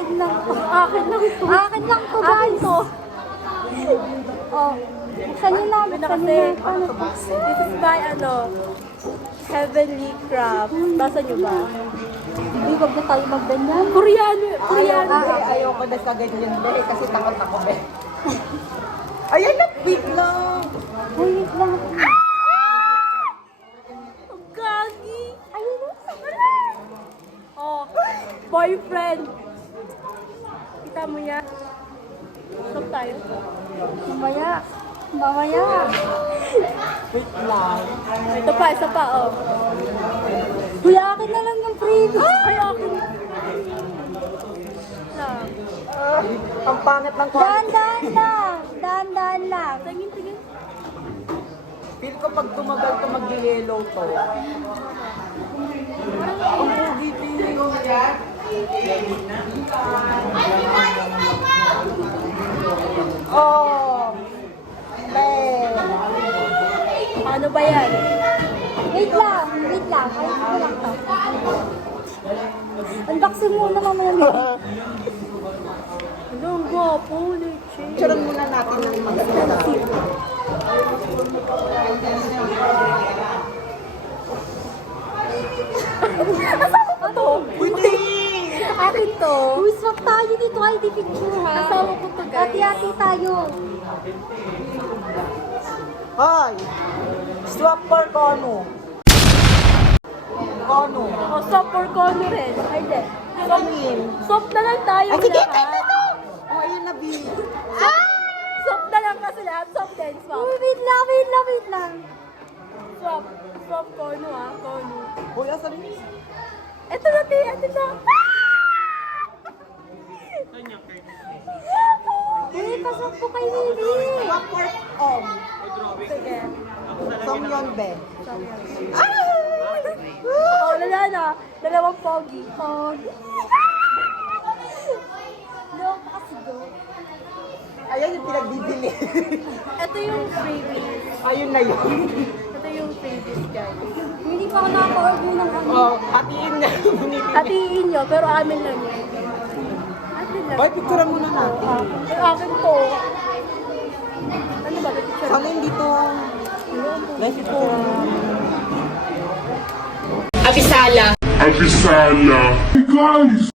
Akin lang to. Akin lang to. Akin lang to, guys. Oh, buksan niyo na. Buksan niyo na. Paano to? This is my, heavenly craft. Basa niyo ba? Hindi, wag na tayo magganyan. Koreano. Koreano. Ayoko na sa ganyan, be. Kasi takot ako, be. Ayan na, wait lang. Wait lang. Ang gagi. Ayun na. Oh, boyfriend. Kita mo yan? Stop tayo. Mamaya. Mamaya. Wait lang. Ito pa, isa pa, oh. Uy, akin na lang yung freebie. Ay, akin. Lang. Ang pangit ng kwarto. Dahan-dahan lang. Dahan-dahan lang. Tingin. Feel ko pag tumagal to mag-yellow to. Ang pogi, feel. Oh. Be. Ano ba yan? Wait lang. Wait lang. Ayun ko lang to. Unboxing muna mamaya. Ano, ang gwapo. Leche. Picturean muna natin ng maganda. Ano? Hindi! Akin to. Uy, swap tayo dito. ID picture, ha? Asawa ko to, guys. Hati-hati tayo. Hoy! Swap for Kono. Kono. Oh, stop for corner rin. Ay, di. Samin. Stop na lang tayo. Ay, sige, lahat. tayo na! Oh, ayun na, B. Stop na lang kasi lahat. Stop din. Swap. Uy, wait lang, wait lang, wait lang. Swap. Swap corno, ha. Corno. Uy, asan yun? Ito na, Ti. Ito na. Uy, pasok po kay Willie. Swap for Sige. Song Yon, be. Oh, wala na. Dalawang pogi. Pogi. Look, kasi go. Ayan yung pinagbibili. Ito yung freebies. Ayun na yun. Ito yung freebies, guys. Hindi pa ako nakaka-order ng ano. Oh, hatiin na. Hatiin nyo, pero amin lang yun. Amin lang. Boy, picturean muna natin. Ay, akin to. Ano ba? Picture? Sana hindi to. Let's go. Avisala. Hey guys,